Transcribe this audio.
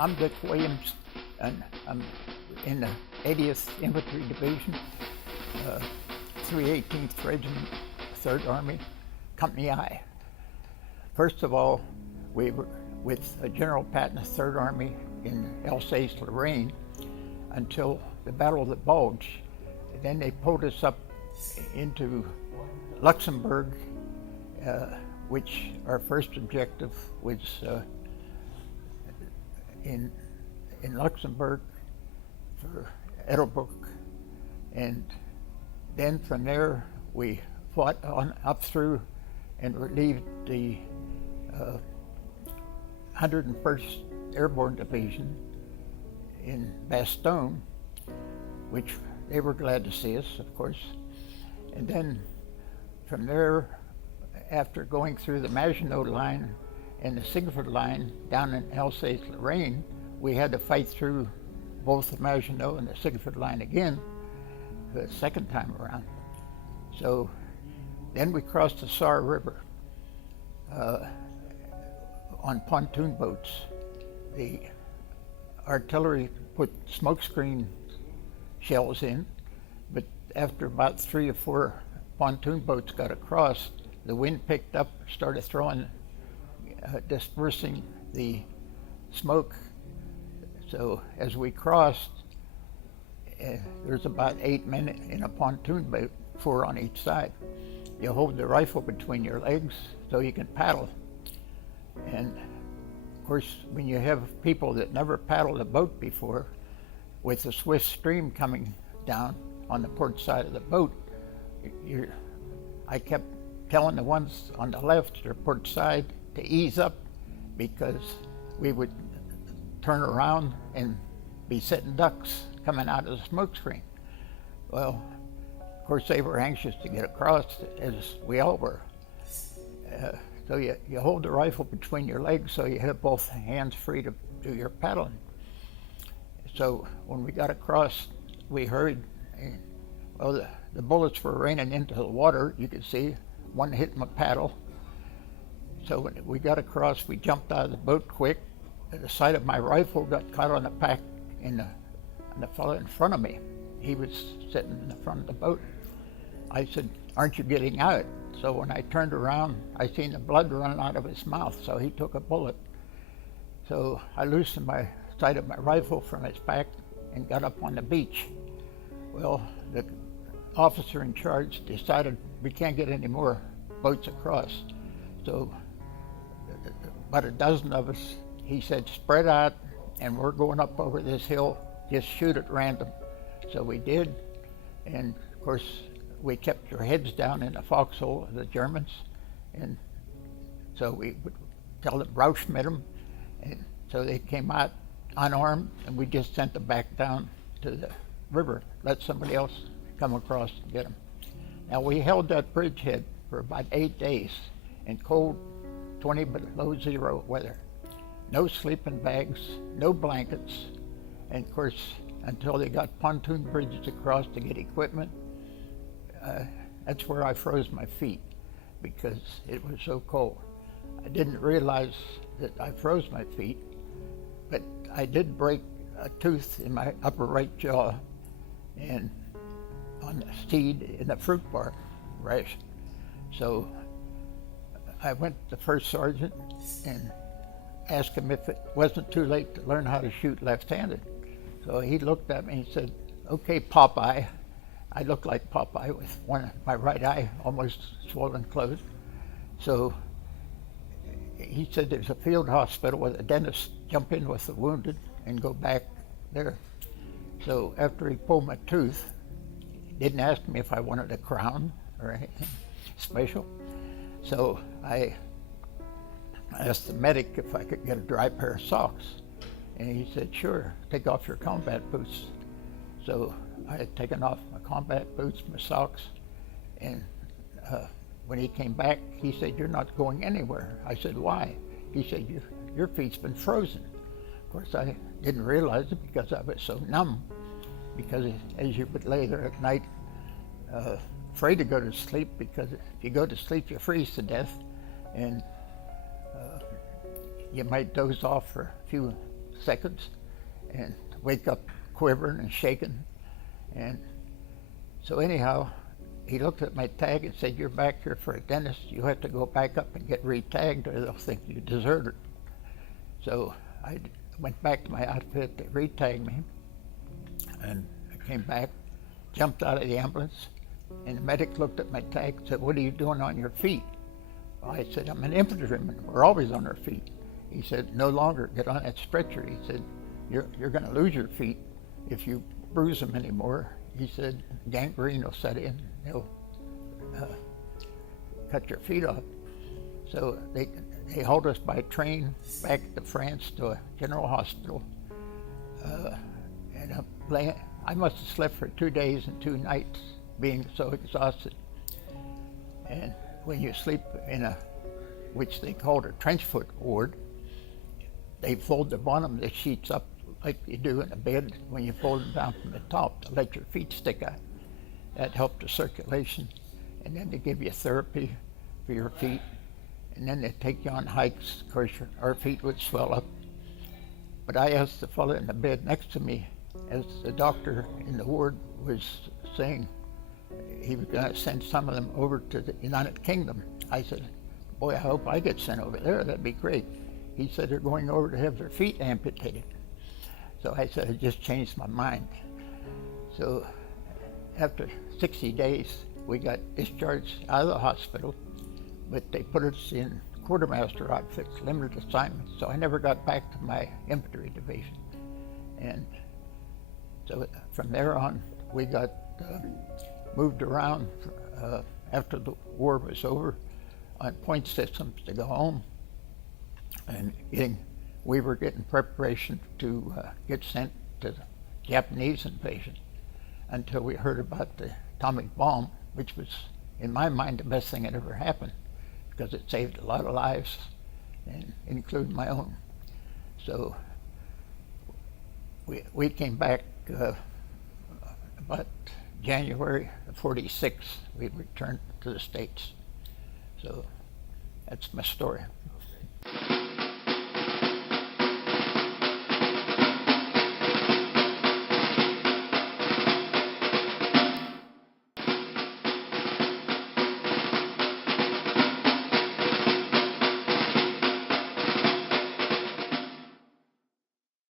I'm Dick Williams, and I'm in the 80th Infantry Division, 318th Regiment, 3rd Army, Company I. First of all, we were with General Patton's 3rd Army in Alsace-Lorraine until the Battle of the Bulge. Then they pulled us up into Luxembourg, which our first objective was in Luxembourg for Edelbrook, and then from there we fought on up through and relieved the 101st Airborne Division in Bastogne, which they were glad to see us, of course. And then from there, after going through the Maginot line and the Siegfried line down in Alsace-Lorraine, we had to fight through both the Maginot and the Siegfried line again the second time around. So then we crossed the Saar River on pontoon boats. The artillery put smokescreen shells in, but after about 3 or 4 pontoon boats got across, the wind picked up, started throwing, dispersing the smoke. So as we crossed, there's about 8 men in a pontoon boat, 4 on each side. You hold the rifle between your legs so you can paddle. And of course, when you have people that never paddled a boat before, with the swift stream coming down on the port side of the boat, I kept telling the ones on the left or port side to ease up, because we would turn around and be sitting ducks coming out of the smoke screen. Well, of course they were anxious to get across, as we all were. So you hold the rifle between your legs so you have both hands free to do your paddling. So when we got across, we hurried. Well, the bullets were raining into the water. You could see one hit my paddle. So when we got across, we jumped out of the boat quick. The sight of my rifle got caught on the pack in the fellow in front of me. He was sitting in the front of the boat. I said, "Aren't you getting out?" So when I turned around, I seen the blood running out of his mouth, so he took a bullet. So I loosened my sight of my rifle from his pack and got up on the beach. Well, the officer in charge decided we can't get any more boats across. So about a dozen of us, he said, "Spread out, and we're going up over this hill, just shoot at random." So we did, and of course we kept our heads down in the foxhole of the Germans, and so we would tell them Rausch met them, and so they came out unarmed, and we just sent them back down to the river, let somebody else come across and get them. Now we held that bridgehead for about 8 days in cold 20 below zero weather. No sleeping bags, no blankets, and of course until they got pontoon bridges across to get equipment. That's where I froze my feet, because it was so cold. I didn't realize that I froze my feet, but I did break a tooth in my upper right jaw and on the seed in the fruit bar rash. So I went to the first sergeant and asked him if it wasn't too late to learn how to shoot left-handed. So he looked at me and said, "Okay, Popeye." I looked like Popeye with my right eye almost swollen closed. So he said there's a field hospital where the dentist jump in with the wounded and go back there. So after he pulled my tooth, he didn't ask me if I wanted a crown or anything special. So I asked the medic if I could get a dry pair of socks. And he said, "Sure, take off your combat boots." So I had taken off my combat boots, my socks, and when he came back, he said, "You're not going anywhere." I said, "Why?" He said, your feet's been frozen." Of course, I didn't realize it because I was so numb, because as you would lay there at night, afraid to go to sleep, because if you go to sleep, you freeze to death, and you might doze off for a few seconds and wake up quivering and shaking. And so anyhow, he looked at my tag and said, "You're back here for a dentist. You have to go back up and get re-tagged or they'll think you deserted." So I went back to my outfit, they re-tagged me, and I came back, jumped out of the ambulance, and the medic looked at my tag and said, "What are you doing on your feet?" Well, I said, "I'm an infantryman. We're always on our feet." He said, "No longer. Get on that stretcher." He said, You're going to lose your feet if you bruise them anymore." He said, "Gangrene will set in. They'll cut your feet off." So they hauled us by train back to France to a general hospital. And I must have slept for 2 days and 2 nights being so exhausted. And when you sleep in which they called a trench foot ward, they fold the bottom of the sheets up like you do in a bed when you fold them down from the top to let your feet stick out. That helped the circulation. And then they give you therapy for your feet. And then they take you on hikes. Of course, our feet would swell up. But I asked the fellow in the bed next to me, as the doctor in the ward was saying he was going to send some of them over to the United Kingdom. I said, "Boy, I hope I get sent over there. That'd be great." He said, "They're going over to have their feet amputated." So I said, "I just changed my mind." So after 60 days, we got discharged out of the hospital, but they put us in quartermaster outfits, limited assignments. So I never got back to my infantry division. And so from there on, we got moved around after the war was over on point systems to go home. And we were getting preparation to get sent to the Japanese invasion until we heard about the atomic bomb, which was, in my mind, the best thing that ever happened because it saved a lot of lives, and including my own. So we came back about January of '46. We returned to the States. So that's my story.